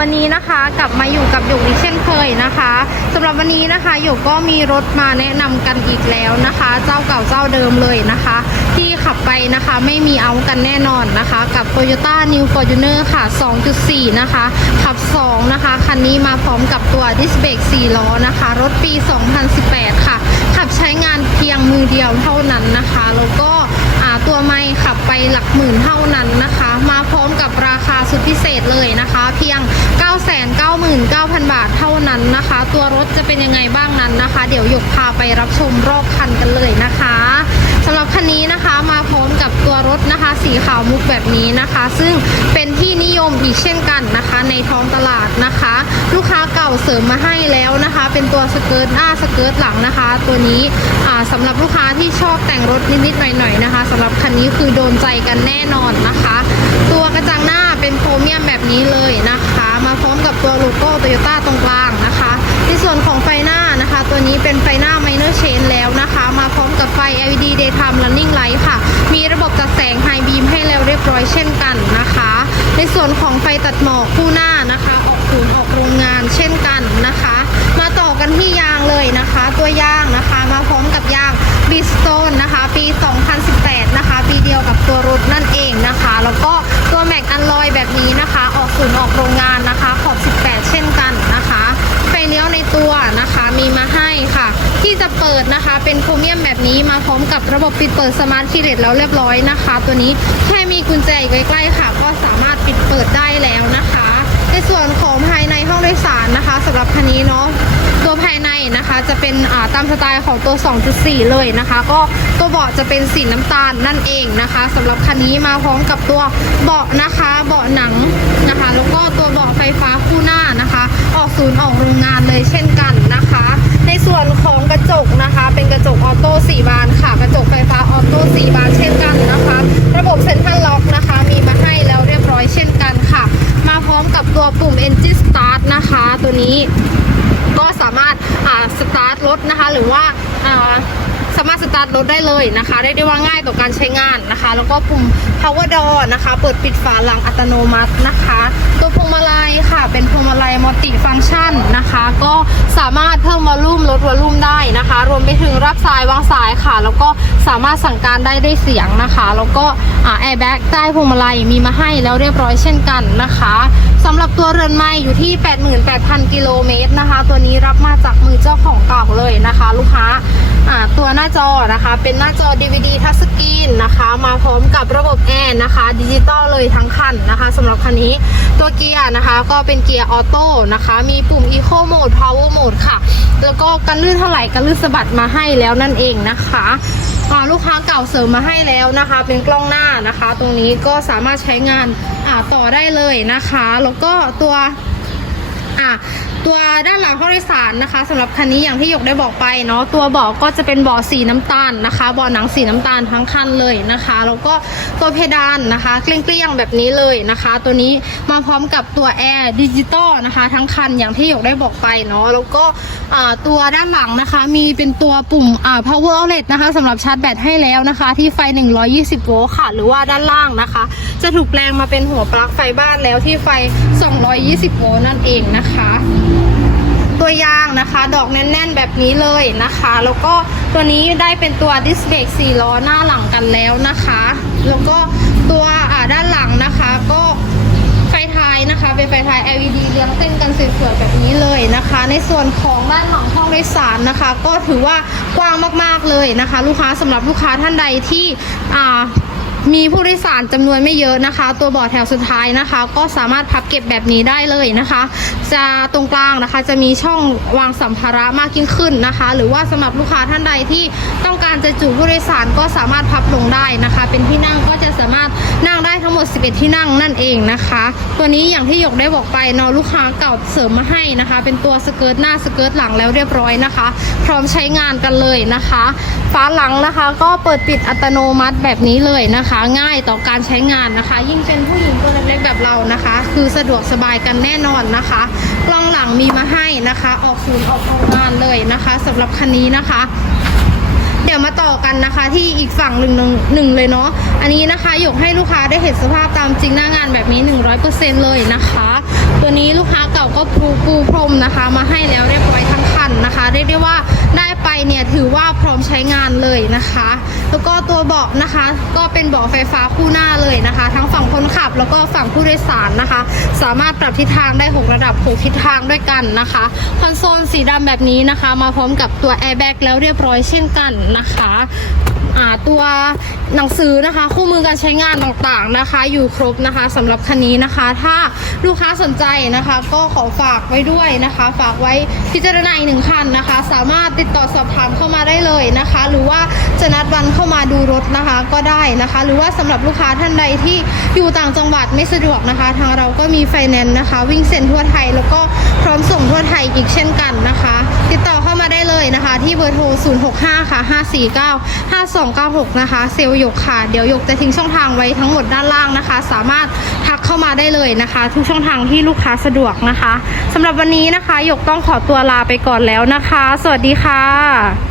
วันนี้นะคะกลับมาอยู่กับหยกอีกเช่นเคยนะคะสำหรับวันนี้นะคะหยกก็มีรถมาแนะนำกันอีกแล้วนะคะ เจ้าเก่าเจ้าเดิมเลยนะคะ ที่ขับไปนะคะไม่มีเอากันแน่นอนนะคะ กับ Toyota New Fortuner ค่ะ 2.4 นะคะ ขับ 2 นะคะ คันนี้มาพร้อมกับตัวดิสเบรก4ล้อนะคะ รถปี 2018 ค่ะ ขับใช้งานเพียงมือเดียวเท่านั้นนะคะ แล้วก็ตัวไม่ขับไปหลักหมื่นเท่านั้นนะคะ มาพร้อมกับ สุดพิเศษเลยนะคะ เพียง 999,000 บาทเท่านั้นนะคะ ตัวรถจะเป็นยังไงบ้างนั้นนะคะ เดี๋ยวหยกพาไปรับชมรอบคันกันเลยนะคะสำหรับคันนี้นะคะมาพร้อมกับตัวรถนะคะ สีขาวมุกแบบนี้นะคะ ซึ่งเป็นที่นิยมอีกเช่นกันนะคะ ในท้องตลาดนะคะ เก่าเสริมมาให้แล้วนะคะ เป็นตัวสเกิร์ตหน้าสเกิร์ตหลังนะคะ ตัวนี้อ่าสำหรับลูกค้าที่ชอบแต่งรถนิดๆหน่อยๆนะคะสำหรับคันนี้คือโดนใจกันแน่นอนนะคะ ตัวกระจังหน้าเป็นโครเมียมแบบนี้เลยนะคะ มาพร้อมกับตัวโลโก้โตโยต้าตรงกลางนะคะ ในส่วนของไฟหน้านะคะ ตัวนี้เป็นไฟหน้า minor chain แล้วนะคะ มาพร้อมกับไฟ LED daytime running light ค่ะ มีระบบจัดแสง high beam ให้แล้วเรียบร้อยเช่นกันนะคะ ในส่วนของไฟตัดหมอกคู่หน้านะคะออก ศูนย์ออกโรงงานเช่นกันนะคะ มาต่อกันที่ยางเลยนะคะ ตัวยางนะคะมาพร้อมกับยาง Bridgestone นะคะ ปี 2018 นะคะ ปีเดียวกับตัวรถนั่นเองนะคะ แล้วก็ตัวแม็กอันลอยแบบนี้นะคะ ออกศูนย์ออกโรงงานนะคะขอบ 18 เช่นกันนะคะไฟเลี้ยวในตัวนะคะมีมาให้ค่ะ ที่จะเปิดนะคะเป็นโครเมียมแบบนี้มาพร้อมกับระบบปิดเปิดสมาร์ทคีเลสแล้วเรียบร้อยนะคะ ตัวนี้แค่มีกุญแจใกล้ๆค่ะ ก็สามารถปิดเปิดได้แล้วนะคะ ในส่วนของภายในห้องโดยสารนะคะสำหรับคันนี้เนาะตัวภายในนะคะจะเป็นอ่าตามสไตล์ของตัว 2.4 เลยนะคะ ก็ตัวเบาะจะเป็นสีน้ำตาลนั่นเองนะคะสำหรับคันนี้มาพร้อมกับตัวเบาะนะคะเบาะหนังนะคะ แล้วก็ตัวเบาะไฟฟ้าคู่หน้านะคะ ออกศูนย์ออกโรงงานเลยเช่นกันนะคะ ในส่วนของกระจกนะคะ เป็นกระจกออโต้4บานค่ะ กระจกไฟฟ้าออโต้4บานเช่นกันนะคะ ระบบเซ็นทรัล กับตัวปุ่ม Engine Start นะคะ ตัวนี้ก็สามารถอ่าสตาร์ทรถนะคะ หรือว่าอ่าสามารถส ตาร์ทรถได้เลยนะคะได้ได้ว่าง่ายต่อการใช้งานนะคะ แล้วก็ปุ่ม power door นะคะ เปิดปิดฝาหลังอัตโนมัตินะคะ ตัวพวงมาลัยค่ะ เป็นพวงมาลัยมัลติฟังก์ชันนะคะ ก็สามารถเพิ่มวอลลุ่มลดวอลลุ่มได้นะคะ รวมไปถึงรับสายวางสายค่ะ แล้วก็สามารถสั่งการได้ด้วยเสียงนะคะ แล้วก็แอร์แบ็กใต้พวงมาลัยมีมาให้แล้วเรียบร้อยเช่นกันนะคะสำหรับตัวเรือนไม้อยู่ที่ 88,000 กิโลเมตรนะคะ ตัวนี้รับมาจากมือเจ้าของเก่าเลยนะคะ ลูกค้า อ่าตัวหน้าจอนะคะ เป็นหน้าจอ DVD ทัชสกรีนนะคะ มาพร้อมกับระบบแอร์นะคะดิจิตอลเลยทั้งคันนะคะสำหรับคันนี้ตัวเกียร์นะคะ ก็เป็นเกียร์ออโต้นะคะ มีปุ่ม Eco Mode Power Mode ค่ะ แล้วก็กันลื่นเท่าไหร่กันลื่นสะบัดมาให้แล้วนั่นเองนะคะลูกค้าเก่าเสริมมาให้แล้วนะคะ เป็นกล้องหน้านะคะ ตรงนี้ก็สามารถใช้งานต่อได้เลยนะคะ แล้วก็ตัวอะ ตัวด้านหลังห้องโดยสารนะคะสำหรับคันนี้อย่างที่หยกได้บอกไปเนาะตัวเบาะก็จะเป็นเบาะสีน้ำตาลนะคะเบาะหนังสีน้ำตาลทั้งคันเลยนะคะแล้วก็ตัวเพดานนะคะเกลี้ยงๆแบบนี้เลยนะคะ ตัวนี้มาพร้อมกับตัวแอร์ดิจิตอลนะคะ ทั้งคันอย่างที่หยกได้บอกไปเนาะแล้วก็ตัวด้านหลังนะคะ มีเป็นตัวปุ่ม power outlet นะคะสำหรับชาร์จแบตให้แล้วนะคะ ที่ไฟ 120 โวลต์ค่ะ หรือว่าด้านล่างนะคะ จะถูกแปลงมาเป็นหัวปลั๊กไฟบ้านแล้วที่ไฟ 220 โวลต์นั่นเองนะคะ ตัวยางนะคะ ดอกแน่นๆแบบนี้เลยนะคะ แล้วก็ตัวนี้ได้เป็นตัวดิสเบรก4ล้อหน้าหลังกันแล้วนะคะ แล้วก็ตัวด้านหลังนะคะก็ไฟท้ายนะคะ เป็นไฟท้าย LED เรียงเส้นกันสวยๆแบบนี้เลยนะคะ ในส่วนของด้านหลังห้องโดยสารนะคะ ก็ถือว่ากว้างมากๆเลยนะคะ ลูกค้าสำหรับลูกค้าท่านใดที่อ่า มีผู้โดยสารจำนวนไม่เยอะนะคะ ตัวเบาะแถวสุดท้ายนะคะ ก็สามารถพับเก็บแบบนี้ได้เลยนะคะ จะตรงกลางนะคะ จะมีช่องวางสัมภาระมากยิ่งขึ้นนะคะ หรือว่าสำหรับลูกค้าท่านใดที่ต้องการจะจุผู้โดยสารก็สามารถพับลงได้นะคะ เป็นที่นั่งก็จะสามารถนั่งได้ทั้งหมด 11 ที่นั่งนั่นเองนะคะ ตัวนี้อย่างที่หยกได้บอกไปนาะลูกค้าเก่าเสริมมาให้นะคะ เป็นตัวสเกิร์ตหน้าสเกิร์ตหลังแล้วเรียบร้อยนะคะ พร้อมใช้งานกันเลยนะคะฝาหลังนะคะ ก็เปิดปิดอัตโนมัติแบบนี้เลยนะคะง่ายต่อการใช้งานนะคะ ยิ่งเป็นผู้หญิงตัวเล็กๆแบบเรานะคะ คือสะดวกสบายกันแน่นอนนะคะ กล้องหลังมีมาให้นะคะ ออกศูนย์ออกโรงงานเลยนะคะสำหรับคันนี้นะคะเดี๋ยวมาต่อกันนะคะที่อีกฝั่งหนึ่งหนึ่งเลยเนาะอันนี้นะคะหยกให้ลูกค้าได้เห็นสภาพตามจริงหน้างานแบบนี้ 100%เลยนะคะ ตัวนี้ลูกค้าเก่าก็ปูปูพรมนะคะ มาให้แล้วเรียบร้อยทั้งคันนะคะ เรียกได้ว่า ถือว่าพร้อมใช้งานเลยนะคะ แล้วก็ตัวเบาะนะคะ ก็เป็นเบาะไฟฟ้าคู่หน้าเลยนะคะ ทั้งฝั่งคนขับแล้วก็ฝั่งผู้โดยสารนะคะ สามารถปรับทิศทางได้ 6 ระดับ 6 ทิศทางด้วยกันนะคะคอนโซลสีดำแบบนี้นะคะ มาพร้อมกับตัวแอร์แบ็กแล้วเรียบร้อยเช่นกันนะคะ ตัวหนังสือนะคะ คู่มือการใช้งานต่างๆนะคะ อยู่ครบนะคะสำหรับคันนี้นะคะ ถ้าลูกค้าสนใจนะคะ ก็ขอฝากไว้ด้วยนะคะ ฝากไว้พิจารณาอีกหนึ่งคันนะคะ สามารถติดต่อสอบถามเข้ามาได้เลยนะคะ หรือว่าจะนัดวันเข้ามาดูรถนะคะก็ได้นะคะ หรือว่าสำหรับลูกค้าท่านใดที่อยู่ต่างจังหวัดไม่สะดวกนะคะ ทางเราก็มีไฟแนนซ์นะคะ วิ่งเซ็นทั่วไทยแล้วก็ ร้อมส่งทั่วไทยอีกเช่นกันนะคะ ติดต่อเข้ามาได้เลยนะคะ ที่เบอร์โทร 065 ค่ะ 549 5296 นะคะ เซลล์หยกค่ะ เดี๋ยวหยกจะทิ้งช่องทางไว้ทั้งหมดด้านล่างนะคะ สามารถทักเข้ามาได้เลยนะคะ ทุกช่องทางที่ลูกค้าสะดวกนะคะสำหรับวันนี้นะคะหยกต้องขอตัวลาไปก่อนแล้วนะคะ สวัสดีค่ะ